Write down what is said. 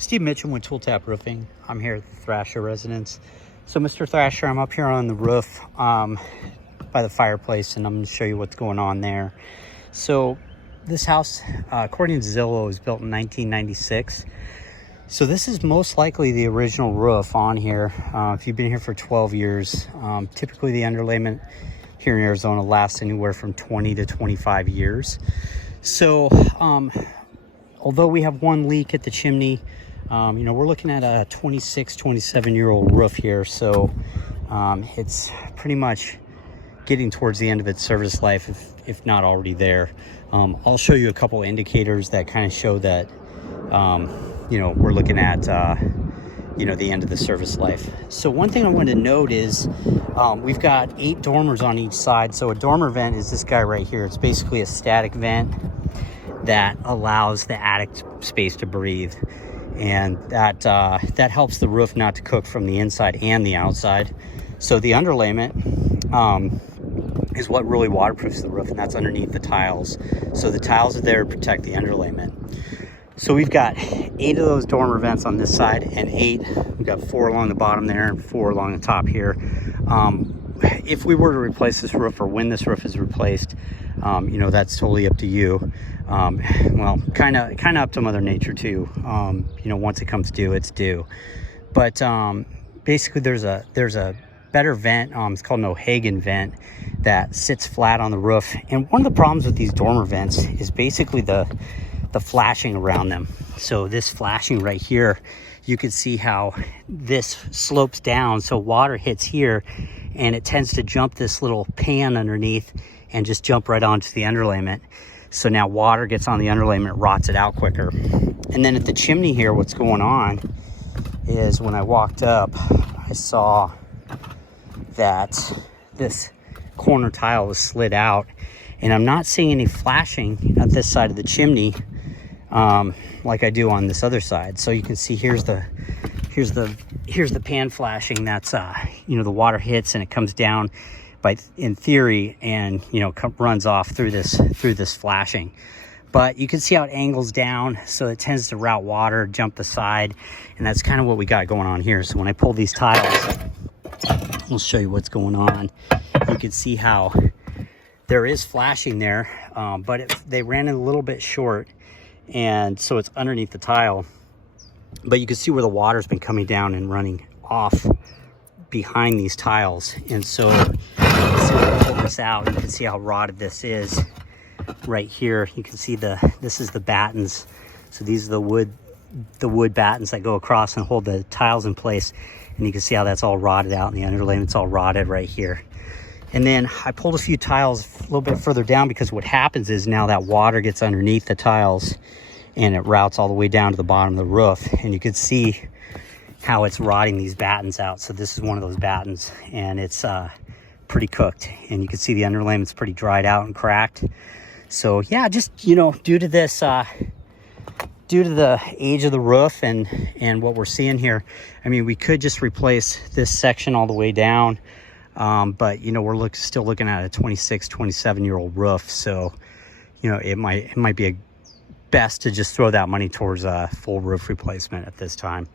Steve Mitchell with Tool Tap Roofing. I'm here at the Thrasher residence. So Mr. Thrasher, I'm up here on the roof by the fireplace, and I'm going to show you what's going on there. So this house, according to Zillow, was built in 1996. So this is most likely the original roof on here. If you've been here for 12 years, typically the underlayment here in Arizona lasts anywhere from 20 to 25 years. So although we have one leak at the chimney, we're looking at a 27-year-old roof here. So it's pretty much getting towards the end of its service life, if not already there. I'll show you a couple indicators that kind of show that, we're looking at, the end of the service life. So one thing I want to note is we've got 8 dormers on each side. So a dormer vent is this guy right here. It's basically a static vent that allows the attic space to breathe. And that helps the roof not to cook from the inside and the outside. So the underlayment is what really waterproofs the roof, and that's underneath the tiles. So the tiles are there to protect the underlayment. So we've got 8 of those dormer vents on this side, and we've got 4 along the bottom there and 4 along the top here. If we were to replace this roof, or when this roof is replaced, that's totally up to you. Well, kind of up to Mother Nature too. Once it comes due, it's due. But basically, there's a better vent. It's called an O'Hagan vent that sits flat on the roof. And one of the problems with these dormer vents is basically the flashing around them. So this flashing right here, you can see how this slopes down. So water hits here, and it tends to jump this little pan underneath and just jump right onto the underlayment. So now water gets on the underlayment, rots it out quicker. And then at the chimney here, what's going on is when I walked up, I saw that this corner tile was slid out, and I'm not seeing any flashing at this side of the chimney like I do on this other side. So you can see here's the pan flashing. That's the water hits and it comes down in theory, and runs off through this flashing. But you can see how it angles down, so it tends to route water, jump the side, and that's kind of what we got going on here. So when I pull these tiles, I'll show you what's going on. You can see how there is flashing there, but they ran it a little bit short, and so it's underneath the tile. But you can see where the water's been coming down and running off behind these tiles. And so when I pull this out, you can see how rotted this is right here. You can see this is the battens. So these are the wood battens that go across and hold the tiles in place. And you can see how that's all rotted out, and the underlayment's all rotted right here. And then I pulled a few tiles a little bit further down, because what happens is now that water gets underneath the tiles and it routes all the way down to the bottom of the roof. And you can see how it's rotting these battens out. So this is one of those battens, and it's pretty cooked, and you can see the underlayment's pretty dried out and cracked. So yeah, just due to this due to the age of the roof and what we're seeing here, I mean, we could just replace this section all the way down, but we're still looking at a 27-year-old roof. So it might be best to just throw that money towards a full roof replacement at this time.